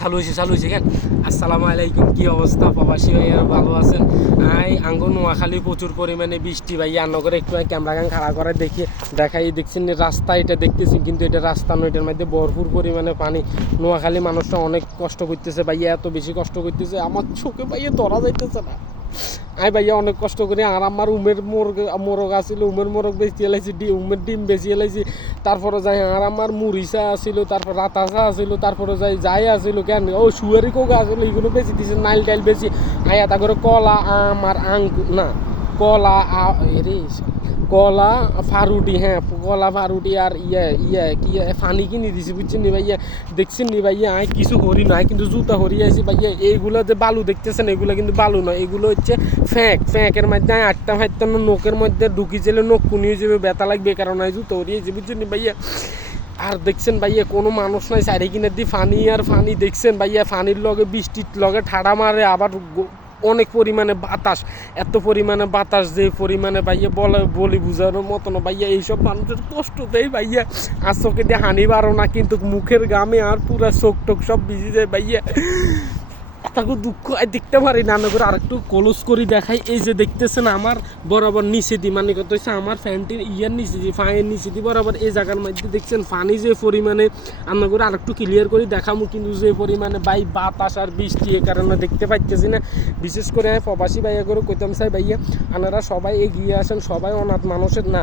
চালু হয়েছে কেন? আসসালামু আলাইকুম, কি অবস্থা প্রবাসী ভাইয়া, ভালো আছেন? আঙ্গো নোয়াখালী প্রচুর পরিমাণে বৃষ্টি ভাইয়া, আন্নগরে একটু ক্যামেরা গান খাড়া করে দেখাই দেখছেন রাস্তা, এটা দেখতেছি কিন্তু এটা রাস্তা নয়, এটার মধ্যে ভরপুর পরিমাণে পানি। নোয়াখালী মানুষরা অনেক কষ্ট করতেছে ভাইয়া, এত বেশি কষ্ট করতেছে আমার চোখে ভাইয়া ধরা যাইতেছে না। ভাইয়া অনেক কষ্ট করি, আর আমার মোরগ আসছিল, মোরগ বেশি এলাইছি, ডিম বেশি এলাইছি। তারপরে যাই আর আমার মুড়িচা আসছিল, তারপর রাতাচা আসছিল, তারপরে যাই আসছিল কেন ও সুয়ারি কোকা আসলো, এগুলো বেশি দিছে, নাইল টাইল বেশি। তা করে কলা আম আর না কলা কলা ফারুটি, হ্যাঁ কলা ফারুটি আর কি ফানি কিনে দিছি, বুঝছেন নি ভাইয়া? দেখছেন নি ভাইয়া কিছু হরি নয় কিন্তু জুতা হরি আছি ভাইয়া। এইগুলো যে বালু দেখতেছেন এগুলো কিন্তু বালু নয়, এগুলো হচ্ছে ফ্যাঁকের মধ্যে আটটা নোকের মধ্যে ঢুকি চলে নোক কুনিয়ে যাবে, ব্যথা লাগবে, কারণ জুতা হরিয়েছি, বুঝছেন নি ভাইয়া? আর দেখছেন ভাইয়া কোনো মানুষ নাই, চারি কিনার দিয়ে ফানি দেখছেন ভাইয়া, ফানির লগে বৃষ্টির লগে ঠাড়া মারে, আবার অনেক পরিমাণে বাতাস, এত পরিমাণে বাতাস যে পরিমাণে ভাইয়া বলি বুঝানোর মতো না ভাইয়া। এইসব মানুষের কষ্ট দেয় ভাইয়া, আর চোখে দিয়ে হানি বারো না কিন্তু মুখের গামে আর পুরা চোখ টোক সব ভিজে যায় ভাইয়া। তাকে দুঃখ দেখতে পারি না করে আরেকটু ক্লোজ করি দেখাই। এই যে দেখতেছেন আমার বরাবর নিচে দি, মানে কত হচ্ছে আমার ফ্যানটির নিচে দি, ফাঁয়ের নিচে দি বরাবর এই জায়গার মধ্যে দেখছেন পানি যে পরিমাণে, আমরা করে আরেকটু ক্লিয়ার করে দেখামু কিন্তু যে পরিমাণে ভাই বাতাস আর বৃষ্টি, এ কারণে দেখতে পাইতেছি না। বিশেষ করে প্রবাসী ভাইয়া করে কইতাম চাই ভাইয়া, আপনারা সবাই এগিয়ে আসেন, সবাই অনাথ মানুষের না,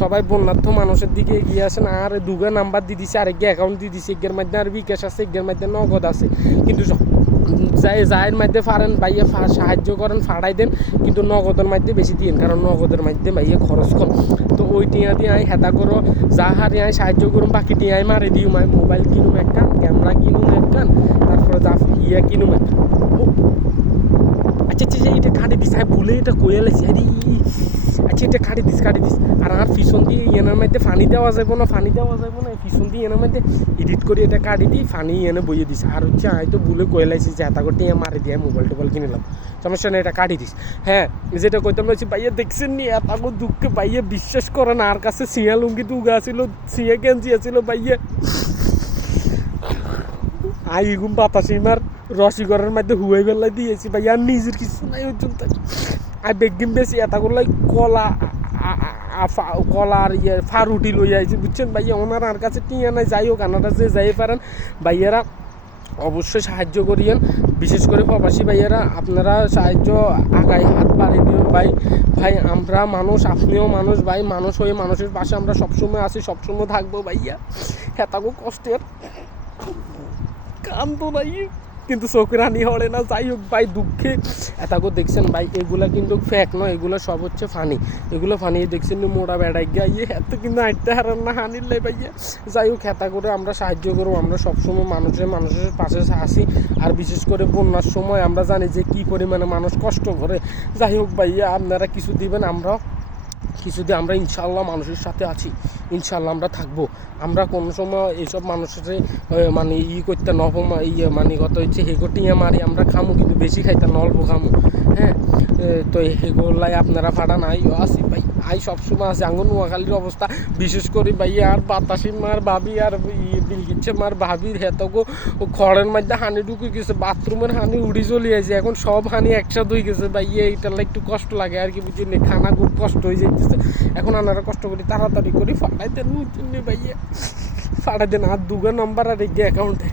সবাই বন্যার্থ মানুষের দিকে এগিয়ে আসেন। আর দুগা নাম্বার দিয়ে দিছে, আরেকটা অ্যাকাউন্ট দিয়ে দিছে, এগের মধ্যে আর বিকাশ আছে, এগের মধ্যে নগদ আছে, কিন্তু যায়ের মধ্যে পারেন ভাইয়া সাহায্য করেন, ফাড়াই দেন, কিন্তু নগদের মধ্যে বেশি দিন, কারণ নগদের মধ্যে ভাইয়া খরচ কম। তো ওই টিয়া দিয়ে হেতা করো, যা হারে সাহায্য করুন, বাকি টিয়াই মারে দিও, মোবাইল কিনুম একখান, ক্যামেরা কিনুম একখান, তারপরে যা কিনুম একখান। আচ্ছা এটা কাটি দিস, ভুলে এটা কয়ে লাগছি, আচ্ছা এটা কাটি দিস। আর পিছন দিয়ে এনার মধ্যে ফানি দেওয়া যাবো না, পিছন দিয়ে এনার মধ্যে এডিট করে এটা কাটি দিই, ফানি এনে বইয়ে দিস। আর হচ্ছে তো ভুলে কয়ে লাগছি যে এত করতে মারি দিয়ে মোবাইল টোবাইল কিনলাম, সমস্যা নেই, এটা কাটি দিস। হ্যাঁ যেটা কইতাম বলছি ভাইয়া, দেখছেন নি এত দুঃখে ভাইয়া, বিশ্বাস করেন আর কাছে সিয়া লুঙ্গি টুগা ছিল, সিয়া গেঞ্জি আছিল ভাইয়া, এগুম বাতাসিমার রসিগরের মধ্যে হুয়ে বেলা দিয়েছি ভাই, আর নিজের কিছু নাই ওই জন্য। আর বেগিম বেশি এটা করলে কলা আর ফারুটি লই আইছি, বুঝছেন ভাইয়া? ওনার আর কাছে টিয়া নাই, যাই হোক আপনারা যে যাই পারেন ভাইয়ারা অবশ্যই সাহায্য করিয়েন, বিশেষ করে প্রবাসী ভাইয়ারা আপনারা সাহায্য আগায় হাত বাড়িয়ে দিন ভাই আমরা মানুষ, আপনিও মানুষ ভাই, মানুষ হয়ে মানুষের পাশে আমরা সবসময় আছি, সবসময় থাকবো ভাইয়া। এতগো কষ্টের কাম তো নাই কিন্তু চোখের হানি হলে না, যাই হোক ভাই দুঃখে এতগো দেখছেন ভাই, এগুলা কিন্তু ফ্যাক নয়, এগুলো সব হচ্ছে ফানি, এগুলো ফানি দেখছেন মোড়া বেড়াই গিয়ে এত কিন্তু আটতে হারান না হানির লাই ভাইয়া। যাই হোক হেতা করে আমরা সাহায্য করবো, আমরা সবসময় মানুষের পাশে আসি, আর বিশেষ করে বন্যার সময় আমরা জানি যে কী পরিমাণে মানুষ কষ্ট করে। যাই হোক ভাইয়া আপনারা কিছু দিবেন, আমরাও কিছু দিয়ে আমরা ইনশাল্লাহ মানুষের সাথে আছি, ইনশাল্লাহ আমরা থাকবো। আমরা কোনো সময় এইসব মানুষের মানে করতে মানে কত হচ্ছে হেগোটিয়া মারি আমরা খামু, কিন্তু বেশি খাইতে না, অল্প খামু। হ্যাঁ তো হেগোলাই আপনারা ফাটান আসি ভাই, সবসময় আছে। আঙ্গুর নোয়াখালীর অবস্থা বিশেষ করে ভাই, আর বাতাসি মার ভাবি আর বিলগিচ্ছে মার ভাবির হেতগো খড়ের মধ্যে হানি ঢুকে গেছে, বাথরুমের হানি উড়ি চলে আছে, এখন সব হানি একসাথে হয়ে গেছে ভাই, এইটার একটু কষ্ট লাগে আর কি, বুঝছেন? খানা খুব কষ্ট হয়ে যাইতেছে, এখন আপনারা কষ্ট করি তাড়াতাড়ি করে ফাটাই দেন, বুঝছেন ভাইয়া? ফাটাই দেন, আর দুগা নাম্বার আর এই অ্যাকাউন্টে।